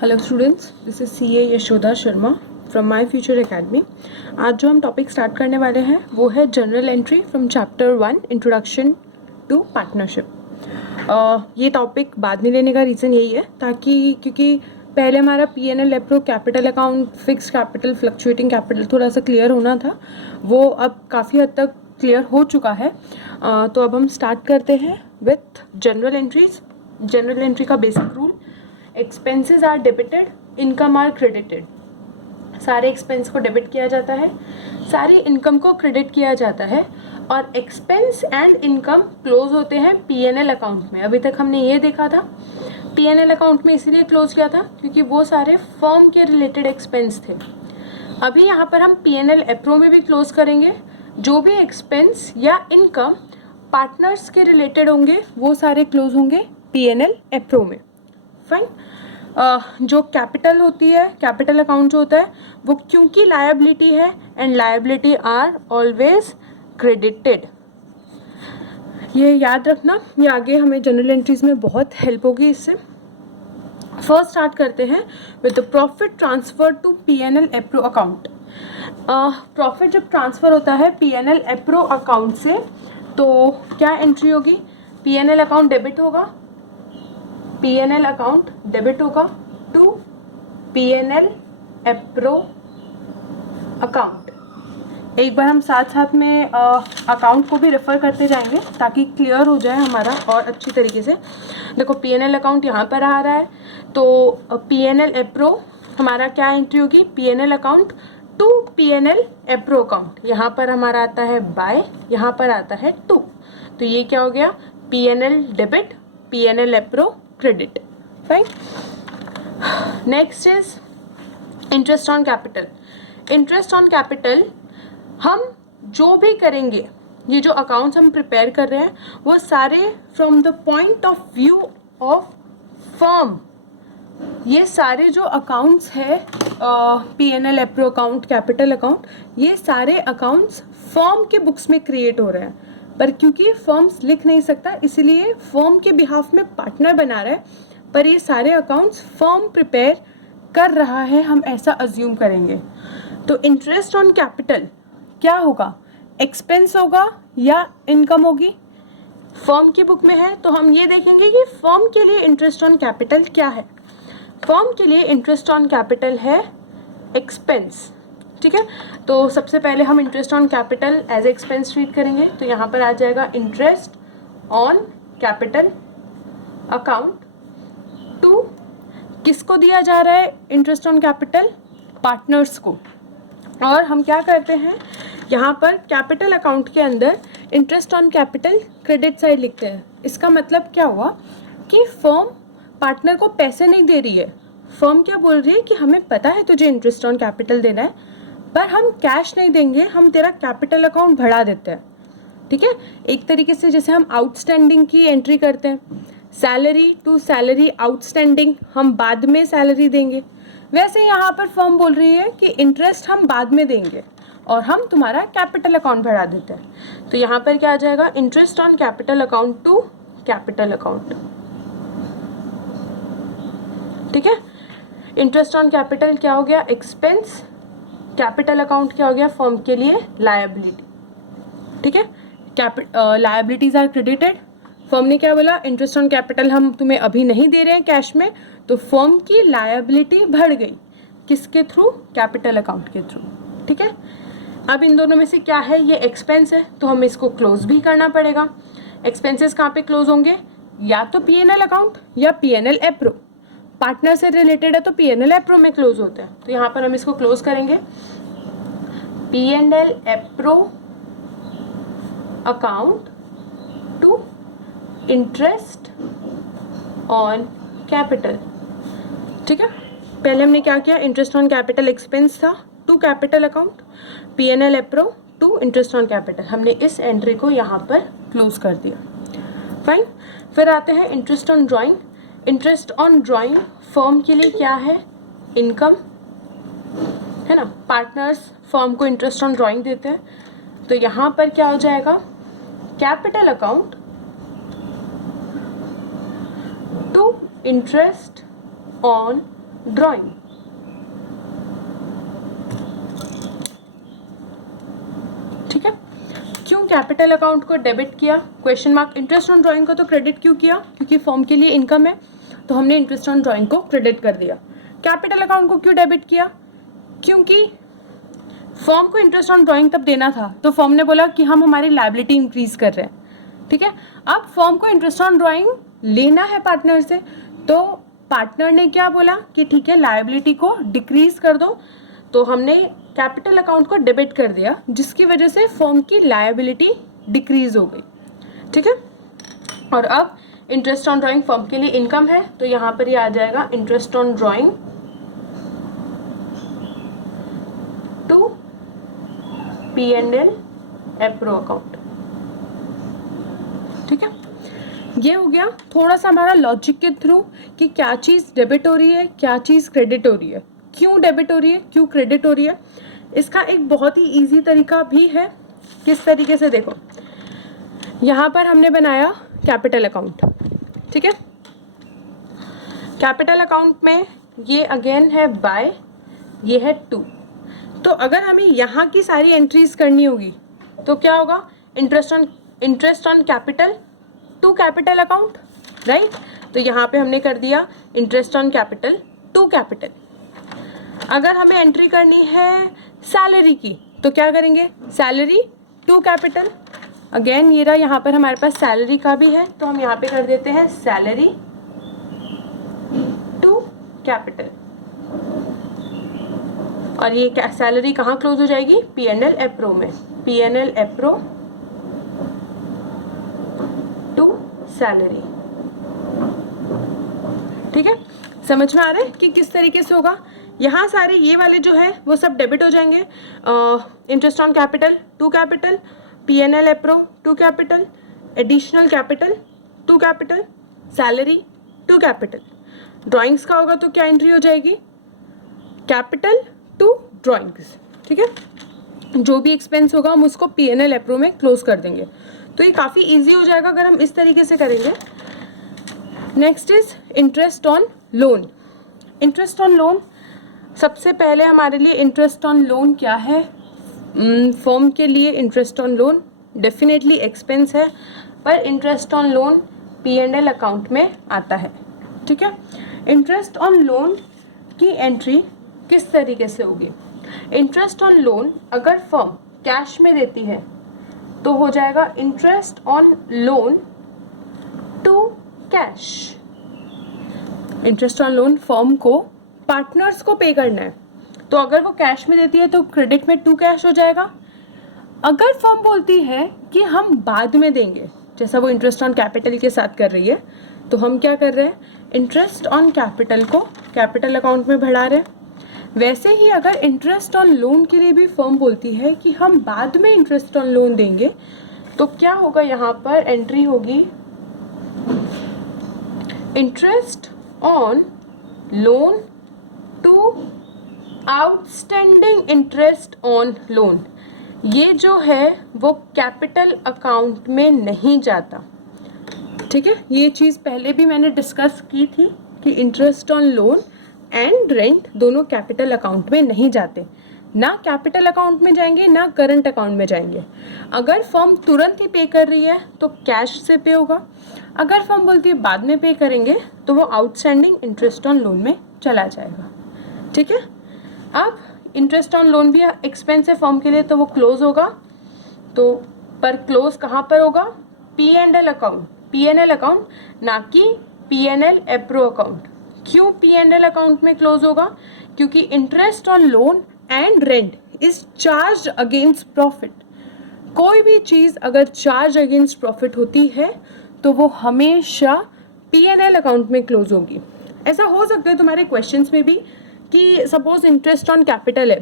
Hello students, this is CA Yashoda Sharma from my future academy. आज जो हम टॉपिक स्टार्ट करने वाले हैं वो है general entry from chapter 1 introduction to partnership. ये टॉपिक बाद में लेने का रीज़न यही है क्योंकि पहले हमारा PNL appro capital account, fixed capital, fluctuating capital थोड़ा सा क्लियर होना था, वो अब काफ़ी हद तक क्लियर हो चुका है। तो अब हम स्टार्ट करते हैं with general entries. General entry का basic rule: expenses are debited, income are credited. सारे एक्सपेंस को डेबिट किया जाता है, सारी इनकम को क्रेडिट किया जाता है, और एक्सपेंस एंड इनकम क्लोज होते हैं PNL अकाउंट में। अभी तक हमने ये देखा था PNL अकाउंट में इसीलिए क्लोज किया था क्योंकि वो सारे फर्म के रिलेटेड एक्सपेंस थे। अभी यहाँ पर हम PNL एप्रो में भी क्लोज करेंगे। जो भी एक्सपेंस या इनकम पार्टनर्स के रिलेटेड होंगे वो सारे क्लोज होंगे PNL एप्रो में। फाइन। जो कैपिटल होती है, कैपिटल अकाउंट जो होता है वो क्योंकि लायबिलिटी है and liability are always credited, ये याद रखना। ये आगे हमें जनरल एंट्रीज में बहुत हेल्प होगी इससे। फर्स्ट स्टार्ट करते हैं with the profit transfer to PNL appro account. Profit जब ट्रांसफ़र होता है PNL एप्रो अकाउंट से तो क्या एंट्री होगी? PNL अकाउंट डेबिट होगा, PNL अकाउंट डेबिट होगा टू PNL एप्रो अकाउंट। एक बार हम साथ साथ में अकाउंट को भी रेफ़र करते जाएंगे ताकि क्लियर हो जाए हमारा और अच्छी तरीके से। देखो PNL अकाउंट यहाँ पर आ रहा है तो PNL एप्रो हमारा क्या एंट्री होगी? PNL account to PNL appro account. यहाँ पर हमारा आता है बाय, यहाँ पर आता है टू, तो ये क्या हो गया? PNL debit, PNL appro credit. Fine. Next is interest on capital. Interest on capital हम जो भी करेंगे, ये जो अकाउंट्स हम प्रिपेयर कर रहे हैं वो सारे from the point of view of firm. ये सारे जो अकाउंट्स है PNL appro account, capital account, ये सारे अकाउंट्स फर्म के बुक्स में क्रिएट हो रहे हैं, पर क्योंकि फर्म्स लिख नहीं सकता इसलिए फर्म के बिहाफ में पार्टनर बना रहा है, पर ये सारे अकाउंट्स फर्म प्रिपेयर कर रहा है, हम ऐसा अज्यूम करेंगे। तो इंटरेस्ट ऑन कैपिटल क्या होगा? एक्सपेंस होगा या इनकम होगी? फर्म की बुक में है तो हम ये देखेंगे कि फर्म के लिए इंटरेस्ट ऑन कैपिटल क्या है। फर्म के लिए इंटरेस्ट ऑन कैपिटल है एक्सपेंस। ठीक है, तो सबसे पहले हम interest on capital as expense treat करेंगे, तो यहाँ पर आ जाएगा interest on capital account to, किसको दिया जा रहा है इंटरेस्ट ऑन कैपिटल? पार्टनर्स को। और हम क्या करते हैं यहाँ पर कैपिटल अकाउंट के अंदर interest on capital credit side लिखते हैं। इसका मतलब क्या हुआ कि फर्म पार्टनर को पैसे नहीं दे रही है। फर्म क्या बोल रही है कि हमें पता है तुझे इंटरेस्ट ऑन कैपिटल देना है, पर हम कैश नहीं देंगे, हम तेरा कैपिटल अकाउंट बढ़ा देते हैं। ठीक है, एक तरीके से जैसे हम आउटस्टैंडिंग की एंट्री करते हैं, सैलरी टू सैलरी आउटस्टैंडिंग, हम बाद में सैलरी देंगे, वैसे यहाँ पर फर्म बोल रही है कि इंटरेस्ट हम बाद में देंगे और हम तुम्हारा कैपिटल अकाउंट बढ़ा देते हैं। तो यहाँ पर क्या आ जाएगा? Interest on capital account to capital account. ठीक है, इंटरेस्ट ऑन कैपिटल क्या हो गया? एक्सपेंस। कैपिटल अकाउंट क्या हो गया? फर्म के लिए लायबिलिटी। ठीक है, लायबिलिटीज आर क्रेडिटेड। फर्म ने क्या बोला? इंटरेस्ट ऑन कैपिटल हम तुम्हें अभी नहीं दे रहे हैं कैश में, तो फर्म की लायबिलिटी बढ़ गई, किसके थ्रू? कैपिटल अकाउंट के थ्रू। ठीक है, अब इन दोनों में से क्या है? ये एक्सपेंस है तो हमें इसको क्लोज भी करना पड़ेगा। एक्सपेंसेस कहाँ पे क्लोज होंगे? या तो PNL अकाउंट या PNL एप्रो। पार्टनर से रिलेटेड है तो PNL एप्रो में क्लोज होता है, तो यहाँ पर हम इसको क्लोज करेंगे। PNL appro account to interest on capital. ठीक है, पहले हमने क्या किया? इंटरेस्ट ऑन कैपिटल एक्सपेंस था to capital account, PNL appro to interest on capital, हमने इस एंट्री को यहाँ पर क्लोज कर दिया। फाइन। फिर आते हैं interest on drawing. Interest on drawing firm के लिए क्या है? इनकम है ना, पार्टनर्स फर्म को इंटरेस्ट ऑन ड्राइंग देते हैं, तो यहाँ पर क्या हो जाएगा? Capital account to interest on drawing. ठीक है, क्यों कैपिटल अकाउंट को डेबिट किया, question mark. Interest on drawing को तो क्रेडिट क्यों किया, क्योंकि फर्म के लिए इनकम है, तो हमने इंटरेस्ट ऑन ड्राइंग को क्रेडिट कर दिया। कैपिटल अकाउंट को क्यों डेबिट किया, क्योंकि फर्म को इंटरेस्ट ऑन ड्राइंग तब देना था, तो फर्म ने बोला कि हम हमारी लायबिलिटी इंक्रीज कर रहे हैं। ठीक है, अब फर्म को इंटरेस्ट ऑन ड्राइंग लेना है पार्टनर से, तो पार्टनर ने क्या बोला कि ठीक है लायबिलिटी को डिक्रीज कर दो, तो हमने कैपिटल अकाउंट को डेबिट कर दिया, जिसकी वजह से फर्म की लायबिलिटी डिक्रीज हो गई। ठीक है, और अब इंटरेस्ट ऑन ड्राइंग फर्म के लिए इनकम है, तो यहाँ पर ये आ जाएगा interest on drawing to P&L appro account. ठीक है, ये हो गया थोड़ा सा हमारा लॉजिक के थ्रू कि क्या चीज़ डेबिट हो रही है, क्या चीज़ क्रेडिट हो रही है, क्यों डेबिट हो रही है, क्यों क्रेडिट हो रही है। इसका एक बहुत ही इजी तरीका भी है। किस तरीके से, देखो यहाँ पर हमने बनाया कैपिटल अकाउंट। ठीक है, कैपिटल अकाउंट में ये अगेन है बाय, ये है टू, तो अगर हमें यहाँ की सारी एंट्रीज करनी होगी तो क्या होगा, interest on capital to capital account, right. तो यहाँ पे हमने कर दिया interest on capital to capital. अगर हमें एंट्री करनी है सैलरी की, तो क्या करेंगे, सैलरी टू कैपिटल। अगेन ये रहा, यहाँ पर हमारे पास सैलरी का भी है, तो हम यहाँ पे कर देते हैं सैलरी टू कैपिटल। और ये सैलरी कहाँ क्लोज हो जाएगी, P&L एप्रो में, P&L एप्रो टू सैलरी। ठीक है, समझ में आ रहा है कि किस तरीके से होगा। यहाँ सारे ये वाले जो है वो सब डेबिट हो जाएंगे। Interest on capital to capital, P&L appro to capital, additional capital to capital, salary to capital. Drawings का होगा तो क्या एंट्री हो जाएगी, कैपिटल टू ड्राइंग्स। ठीक है, जो भी एक्सपेंस होगा हम उसको P&L एप्रो में क्लोज कर देंगे, तो ये काफ़ी इजी हो जाएगा अगर हम इस तरीके से करेंगे। Next is interest on loan. Interest on loan, सबसे पहले हमारे लिए इंटरेस्ट ऑन लोन क्या है, फर्म के लिए interest on loan definitely expense है, पर interest on loan P&L account में आता है। ठीक है, इंटरेस्ट ऑन लोन की एंट्री किस तरीके से होगी, इंटरेस्ट ऑन लोन अगर फर्म कैश में देती है तो हो जाएगा interest on loan to cash. Interest on loan firm को पार्टनर्स को पे करना है, तो अगर वो कैश में देती है तो क्रेडिट में टू कैश हो जाएगा। अगर फर्म बोलती है कि हम बाद में देंगे, जैसा वो इंटरेस्ट ऑन कैपिटल के साथ कर रही है, तो हम क्या कर रहे हैं, इंटरेस्ट ऑन कैपिटल को कैपिटल अकाउंट में बढ़ा रहे हैं। वैसे ही अगर इंटरेस्ट ऑन लोन के लिए भी फर्म बोलती है कि हम बाद में इंटरेस्ट ऑन लोन देंगे, तो क्या होगा, यहाँ पर एंट्री होगी interest on loan to outstanding interest on loan. ये जो है वो कैपिटल अकाउंट में नहीं जाता। ठीक है, ये चीज़ पहले भी मैंने डिस्कस की थी कि interest on loan and rent दोनों कैपिटल अकाउंट में नहीं जाते, ना कैपिटल अकाउंट में जाएंगे ना करंट अकाउंट में जाएंगे। अगर फर्म तुरंत ही पे कर रही है तो कैश से पे होगा, अगर फर्म बोलती है बाद में पे करेंगे तो वो आउटस्टैंडिंग इंटरेस्ट ऑन लोन में चला जाएगा। ठीक है, अब इंटरेस्ट ऑन लोन भी एक्सपेंस है फर्म के लिए, तो वो क्लोज होगा, तो पर क्लोज कहाँ पर होगा, P&L अकाउंट, P&L अकाउंट, ना कि P&L एप्रो अकाउंट। क्यों P&L अकाउंट में क्लोज होगा, क्योंकि interest on loan and rent is charge against profit. कोई भी चीज़ अगर चार्ज अगेंस्ट प्रॉफिट होती है तो वो हमेशा P&L अकाउंट में क्लोज होगी। ऐसा हो सकता है तुम्हारे क्वेश्चंस में भी कि सपोज इंटरेस्ट ऑन कैपिटल है,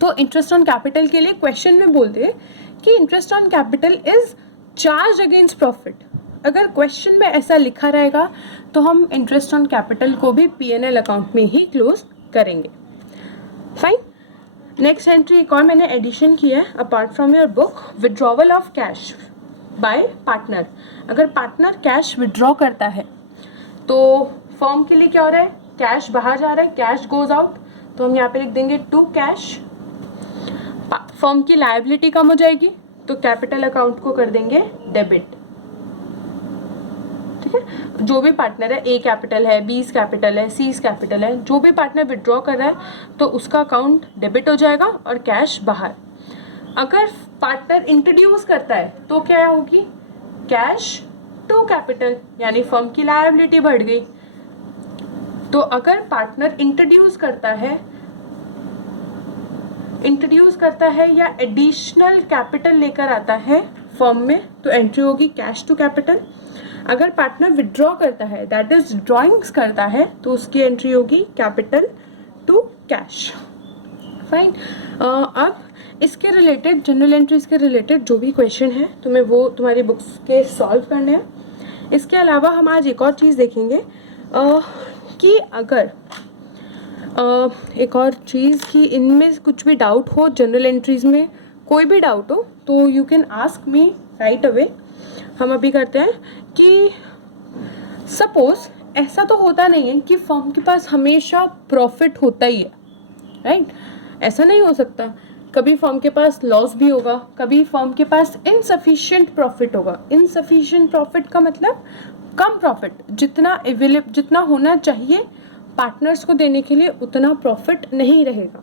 तो इंटरेस्ट ऑन कैपिटल के लिए क्वेश्चन में बोलते हैं कि interest on capital is charge against profit. अगर क्वेश्चन में ऐसा लिखा रहेगा तो हम इंटरेस्ट ऑन कैपिटल को भी P&L अकाउंट में ही क्लोज करेंगे। फाइन, नेक्स्ट एंट्री एक और मैंने एडिशन किया है apart from your book, withdrawal of cash by partner. अगर पार्टनर कैश विड्रॉ करता है तो फर्म के लिए क्या हो रहा है, कैश बाहर जा रहा है, कैश गोज आउट, तो हम यहाँ पे लिख देंगे टू कैश। फर्म की लायबिलिटी कम हो जाएगी तो कैपिटल अकाउंट को कर देंगे डेबिट। ठीक है, जो भी पार्टनर है, ए कैपिटल है, बी कैपिटल है, सी कैपिटल है, जो भी पार्टनर विड्रॉ कर रहा है तो उसका अकाउंट डेबिट हो जाएगा और कैश बाहर। अगर पार्टनर इंट्रोड्यूस करता है तो क्या होगी, कैश टू कैपिटल, यानी फर्म की लायबिलिटी बढ़ गई। तो अगर पार्टनर इंट्रोड्यूस करता है या एडिशनल कैपिटल लेकर आता है फर्म में तो एंट्री होगी कैश टू कैपिटल। अगर पार्टनर विड्रॉ करता है, दैट इज ड्रॉइंग्स करता है, तो उसकी एंट्री होगी कैपिटल टू कैश। फाइन। अब इसके रिलेटेड, जनरल एंट्रीज के रिलेटेड जो भी क्वेश्चन है तुम्हें वो तुम्हारी बुक्स के सॉल्व करने हैं। इसके अलावा हम आज एक और चीज़ देखेंगे कि अगर एक और चीज़ कि इनमें कुछ भी डाउट हो, जनरल एंट्रीज में कोई भी डाउट हो तो you can ask me right away. हम अभी करते हैं कि सपोज ऐसा तो होता नहीं है कि फर्म के पास हमेशा प्रॉफिट होता ही है, राइट? ऐसा नहीं हो सकता। कभी फर्म के पास लॉस भी होगा, कभी फर्म के पास इनसफिशिएंट प्रॉफिट होगा। इनसफिशिएंट प्रॉफिट का मतलब कम प्रॉफिट, जितना होना चाहिए पार्टनर्स को देने के लिए उतना प्रॉफिट नहीं रहेगा।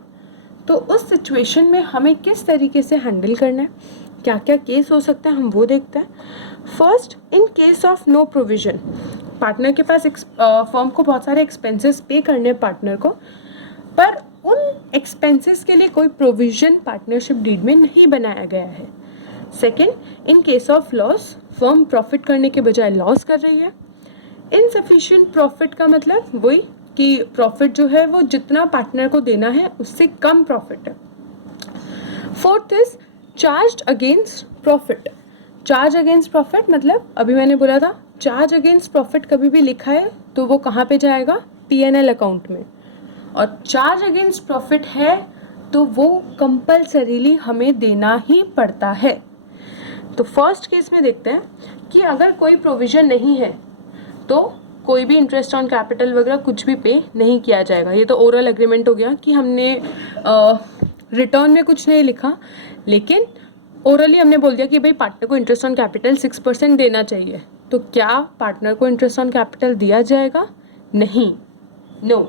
तो उस सिचुएशन में हमें किस तरीके से हैंडल करना है, क्या क्या केस हो सकता है, हम वो देखते हैं। First, in case of no provision, partner के पास फर्म को बहुत सारे एक्सपेंसेस पे करने हैं पार्टनर को, पर उन एक्सपेंसेस के लिए कोई प्रोविजन पार्टनरशिप डीड में नहीं बनाया गया है। Second, in case of loss, firm profit करने के बजाय लॉस कर रही है। इनसफिशिएंट प्रॉफिट का मतलब वही कि प्रॉफिट जो है वो जितना पार्टनर को देना है उससे कम प्रॉफिट है। Fourth is charge against profit. Charge against profit मतलब अभी मैंने बोला था चार्ज अगेंस्ट प्रॉफिट कभी भी लिखा है तो वो कहाँ पे जाएगा, P&L अकाउंट में। और चार्ज अगेंस्ट प्रॉफिट है तो वो कंपल्सरीली हमें देना ही पड़ता है। तो फर्स्ट केस में देखते हैं कि अगर कोई प्रोविजन नहीं है तो कोई भी इंटरेस्ट ऑन कैपिटल वगैरह कुछ भी पे नहीं किया जाएगा। ये तो ओरल एग्रीमेंट हो गया कि हमने रिटर्न में कुछ नहीं लिखा, लेकिन ओरली हमने बोल दिया कि भाई पार्टनर को इंटरेस्ट ऑन कैपिटल 6% देना चाहिए। तो क्या पार्टनर को इंटरेस्ट ऑन कैपिटल दिया जाएगा? नहीं, no.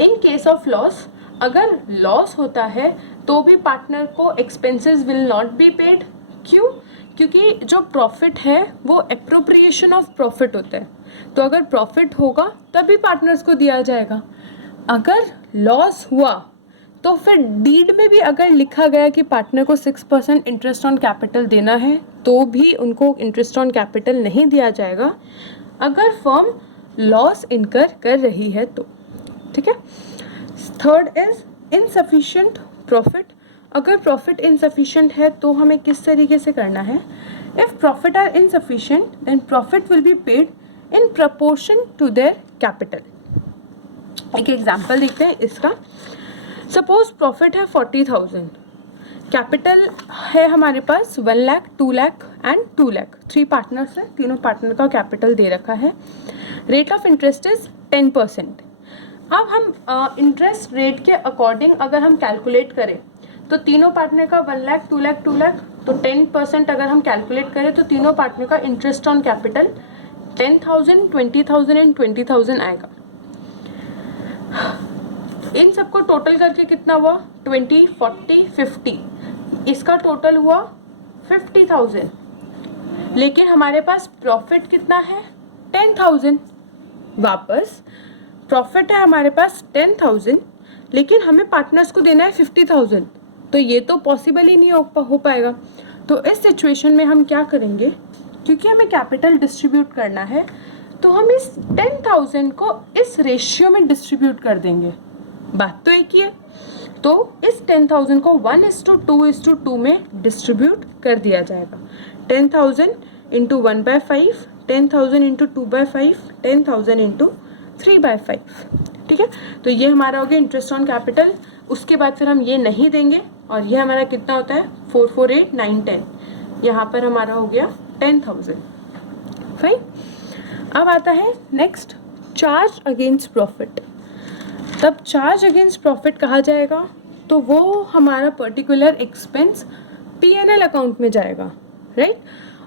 In case of loss, अगर लॉस होता है तो भी पार्टनर को expenses will not be paid. क्यों? क्योंकि जो प्रॉफिट है वो एप्रोप्रिएशन ऑफ प्रॉफिट होता है, तो अगर प्रॉफिट होगा तभी पार्टनर्स को दिया जाएगा। अगर लॉस हुआ तो फिर डीड में भी अगर लिखा गया कि पार्टनर को 6% इंटरेस्ट ऑन कैपिटल देना है तो भी उनको इंटरेस्ट ऑन कैपिटल नहीं दिया जाएगा अगर फर्म लॉस इनकर कर रही है तो। ठीक है। Third is insufficient profit. अगर प्रॉफिट इनसफिशिएंट है तो हमें किस तरीके से करना है? If profit are insufficient then profit will be paid in proportion to their capital. एक एग्जांपल देखते हैं इसका। सपोज प्रॉफिट है 40,000, कैपिटल है हमारे पास 1 लाख, 2 लाख एंड 2 लाख। 3 पार्टनर्स हैं, तीनों पार्टनर का कैपिटल दे रखा है। Rate of interest is 10%। अब हम इंटरेस्ट रेट के अकॉर्डिंग अगर हम कैलकुलेट करें तो तीनों पार्टनर का 1 लाख, 2 लाख, 2 लाख, तो 10% अगर हम कैलकुलेट करें तो तीनों पार्टनर का इंटरेस्ट ऑन कैपिटल 10,000, 20,000 एंड 20,000 आएगा। इन सबको टोटल करके कितना हुआ? 20, 40, 50। इसका टोटल हुआ 50,000, लेकिन हमारे पास प्रॉफिट कितना है? 10,000। वापस प्रॉफिट है हमारे पास 10,000, लेकिन हमें पार्टनर्स को देना है 50,000, तो ये तो पॉसिबल ही नहीं हो पाएगा। तो इस सिचुएशन में हम क्या करेंगे? क्योंकि हमें कैपिटल डिस्ट्रीब्यूट करना है तो हम इस 10,000 को इस रेशियो में डिस्ट्रीब्यूट कर देंगे। बात तो एक ही है। तो इस 10,000 को 1:2:2 में डिस्ट्रीब्यूट कर दिया जाएगा। 10,000 इंटू 1/5, 10,000 इंटू 2/5, 10,000 इंटू 3/5। ठीक है, तो ये हमारा हो गया इंटरेस्ट ऑन कैपिटल। उसके बाद फिर हम ये नहीं देंगे और ये हमारा कितना होता है? 4, 4, 8, 9, 10। यहाँ पर हमारा हो गया 10,000। फाइन। अब आता है नेक्स्ट चार्ज अगेंस्ट प्रॉफिट। तब चार्ज अगेंस्ट प्रॉफिट कहा जाएगा तो वो हमारा पर्टिकुलर एक्सपेंस P&L अकाउंट में जाएगा, राइट।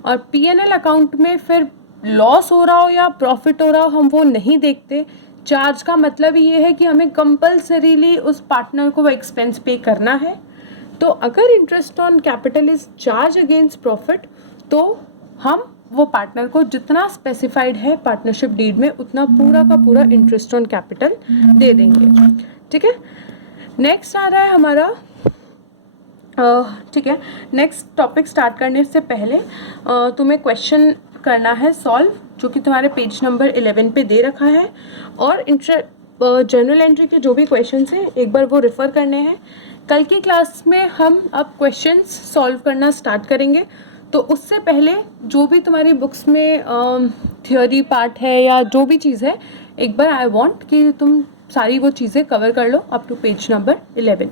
और P&L अकाउंट में फिर लॉस हो रहा हो या प्रॉफिट हो रहा हो हम वो नहीं देखते। चार्ज का मतलब ये है कि हमें कंपल्सरीली उस पार्टनर को वो एक्सपेंस पे करना है। तो अगर interest on capital is charge against profit तो हम वो पार्टनर को जितना स्पेसिफाइड है पार्टनरशिप डीड में उतना पूरा का पूरा इंटरेस्ट ऑन कैपिटल दे देंगे, ठीक है। नेक्स्ट आ रहा है हमारा, ठीक है, नेक्स्ट टॉपिक स्टार्ट करने से पहले तुम्हें क्वेश्चन करना है सॉल्व, जो कि तुम्हारे पेज नंबर 11 पे दे रखा है। और जनरल एंट्री के जो भी क्वेश्चंस हैं एक बार वो रेफ़र करने हैं। कल की क्लास में हम अब क्वेश्चंस सॉल्व करना स्टार्ट करेंगे, तो उससे पहले जो भी तुम्हारी बुक्स में थियोरी पार्ट है या जो भी चीज़ है एक बार आई वांट कि तुम सारी वो चीज़ें कवर कर लो अप टू पेज नंबर 11।